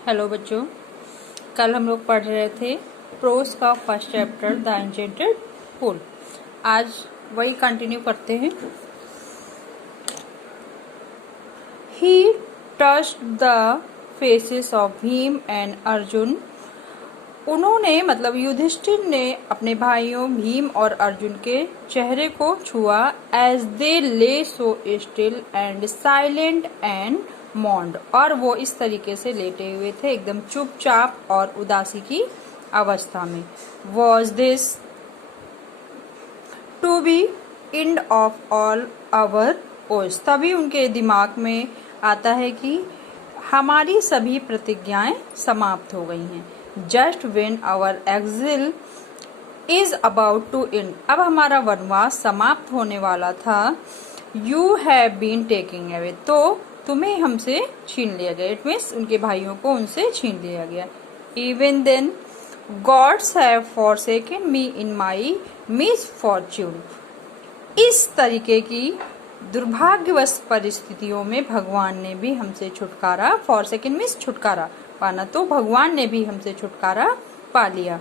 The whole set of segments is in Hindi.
हेलो बच्चों, कल हम लोग पढ़ रहे थे प्रोस का फर्स्ट चैप्टर द एन्चेंटेड पोल। आज वही कंटिन्यू करते हैं। ही touched the faces of Bhim and Arjun. उन्होंने मतलब युधिष्ठिर ने अपने भाइयों भीम और अर्जुन के चेहरे को छुआ। As they lay so still and silent and mound, और वो इस तरीके से लेटे हुए थे, एकदम चुपचाप और उदासी की अवस्था में। Was this to be end of all our woes. तभी उनके दिमाग में आता है कि हमारी सभी प्रतिज्ञाएं समाप्त हो गई हैं। Just when our exile is about to end, अब हमारा वनवास समाप्त होने वाला था। You have been taking away, तो तुम्हें हमसे छीन लिया गया। इट मीन्स उनके भाइयों को उनसे छीन लिया गया। Even then gods have forsaken me in my misfortune. इस तरीके की दुर्भाग्यवश परिस्थितियों में भगवान ने भी हमसे छुटकारा, फॉरसेकन मीन्स छुटकारा पाना, तो भगवान ने भी हमसे छुटकारा पा लिया।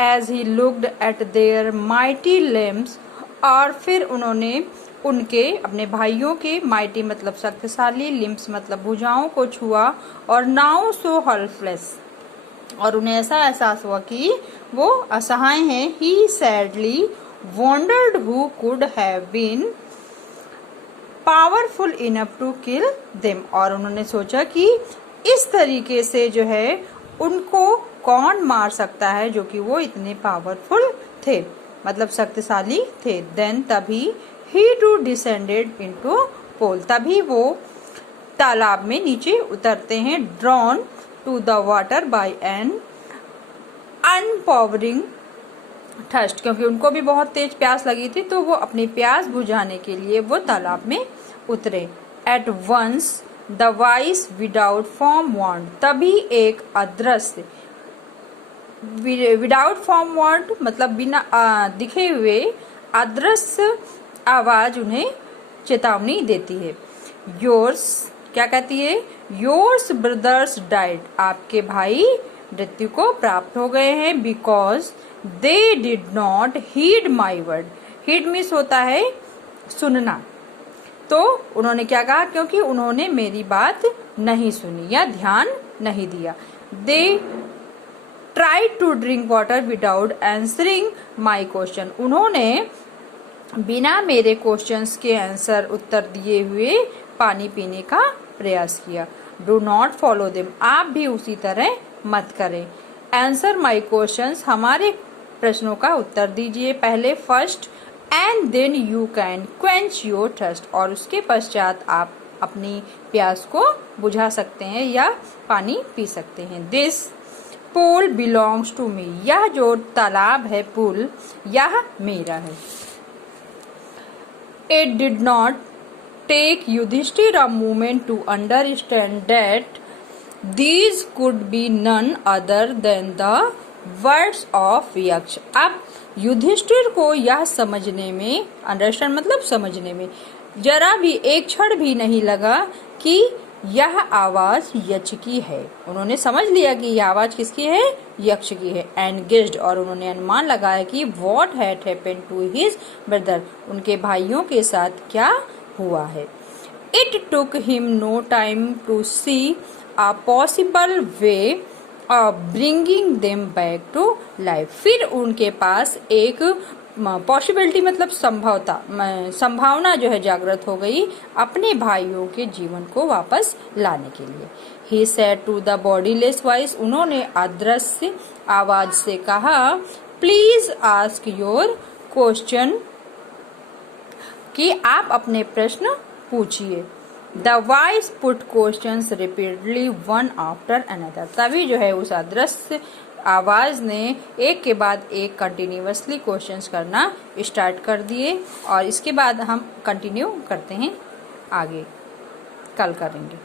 As he looked at their mighty limbs, और फिर उन्होंने उनके अपने भाइयों के माइटी मतलब शक्तिशाली, लिम्स मतलब भुजाओं को छुआ, और नाउ सो हेल्पलेस, और उन्हें ऐसा एहसास हुआ कि वो असहाय हैं। He sadly wondered who could have been powerful enough to kill them, और उन्होंने सोचा कि इस तरीके से जो है उनको कौन मार सकता है जो कि वो इतने पावरफुल थे, मतलब शक्तिशाली थे। देन तभी he too descended into pool, तभी वो तालाब में नीचे उतरते हैं। drawn to the water by an unpowering thirst, क्योंकि उनको भी बहुत तेज प्यास लगी थी, तो वो अपनी प्यास बुझाने के लिए वो तालाब में उतरे। at once the wise without form warned, तभी एक अदृश्य, विदाउट फॉर्म वर्ड मतलब बिना दिखे हुए, अदृश्य आवाज उन्हें चेतावनी देती है। योर्स क्या कहती है? योर्स ब्रदर्स डाइड, आपके भाई मृत्यु को प्राप्त हो गए हैं। Because they did not heed my word, heed means होता है सुनना, तो उन्होंने क्या कहा? क्योंकि उन्होंने मेरी बात नहीं सुनी या ध्यान नहीं दिया। They tried to drink water without answering my question, उन्होंने बिना मेरे क्वेश्चंस के आंसर उत्तर दिए हुए पानी पीने का प्रयास किया। डू नॉट फॉलो देम, आप भी उसी तरह मत करें। आंसर माई क्वेश्चंस, हमारे प्रश्नों का उत्तर दीजिए पहले first, and then you can quench your thirst, और उसके पश्चात आप अपनी प्यास को बुझा सकते हैं या पानी पी सकते हैं। This pool belongs to me, यह जो तालाब है पूल, यह मेरा है। It did not take Yudhishthir a moment to understand that these could be none other than the words of यक्ष। अब युधिष्ठिर को यह समझने में, अंडरस्टैंड मतलब समझने में, जरा भी एक क्षण भी नहीं लगा कि यह आवाज यक्ष की है। उन्होंने समझ लिया कि यह आवाज किसकी है? यक्ष की है। एंड गेस्ड, और उन्होंने अनुमान लगाया कि what had happened to his brother, उनके भाइयों के साथ क्या हुआ है। It took him no time to see a possible way of bringing them back to life, फिर उनके पास एक पॉसिबिलिटी मतलब संभावना जो है जागृत हो गई अपने भाइयों के जीवन को वापस लाने के लिए। He said to the bodiless voice, उन्होंने अदृश्य आवाज से कहा, प्लीज आस्क योर क्वेश्चन, कि आप अपने प्रश्न पूछिए। The voice put questions repeatedly one after another, तभी जो है उस अदृश्य आवाज ने एक के बाद एक कंटिन्यूअसली क्वेश्चंस करना स्टार्ट कर दिए, और इसके बाद हम कंटिन्यू करते हैं आगे, कल करेंगे।